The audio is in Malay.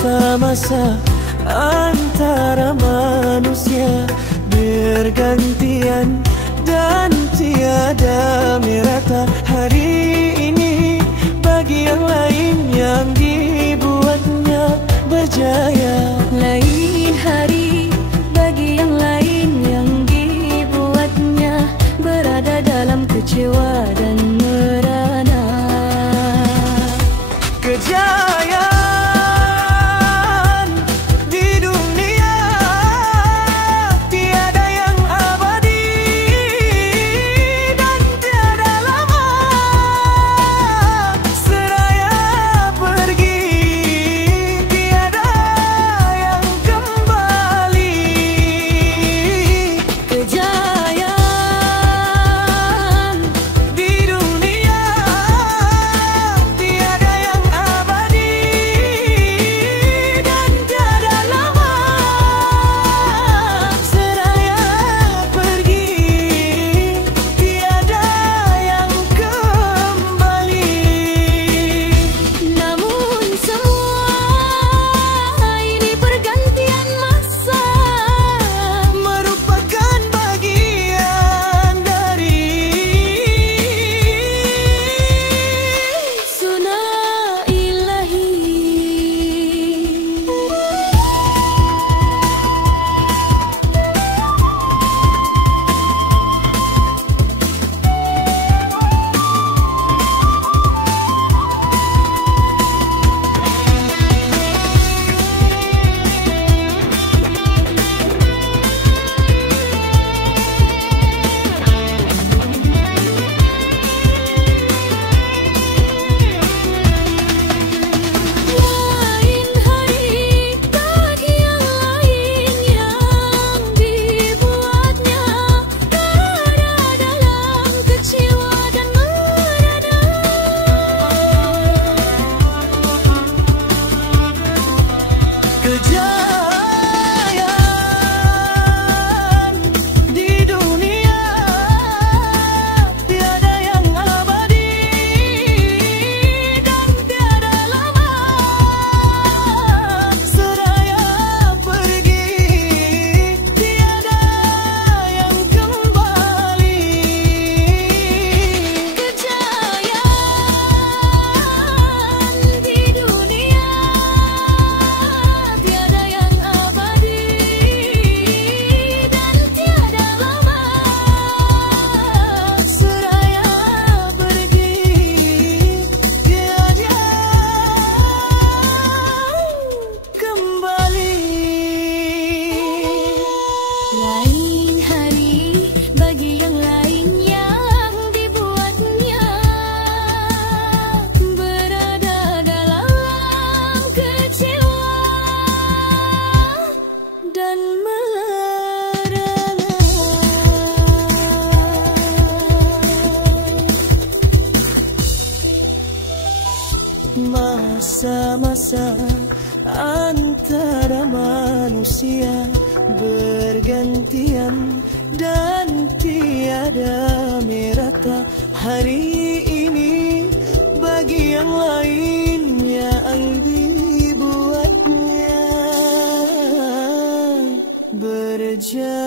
Masa-masa antara manusia bergantian dan tiada merata. Hari ini bagi yang lain yang dibuatnya berjaya. Lain hari bagi yang lain yang dibuatnya berada dalam kecewa dan merana. Kejayaan di dunia tiada yang abadi dan tiada lama. Seraya pergi tiada yang kembali. Kejayaan Di dunia tiada yang abadi dan tiada lama. Seraya pergi tiada yang kembali. namun semua ini pergantian masa, Merupakan bagian dari sunnah ilahi. Lain hari bagi yang lain yang dibuatnya berada dalam kecewa dan merana. Kejayaan di dunia tiada yang abadi dan tiada lama. Seraya pergi tiada yang kembali. Kejayaan di dunia tiada yang abadi dan tiada lama. Seraya pergi tiada kembali. Lain hari bagi yang lain yang dibuatnya berada dalam kecewa dan merana. Masa-masa antara manusia bergantian dan tiada merata. Hari ini bagi yang lain yang dibuatnya berjaya.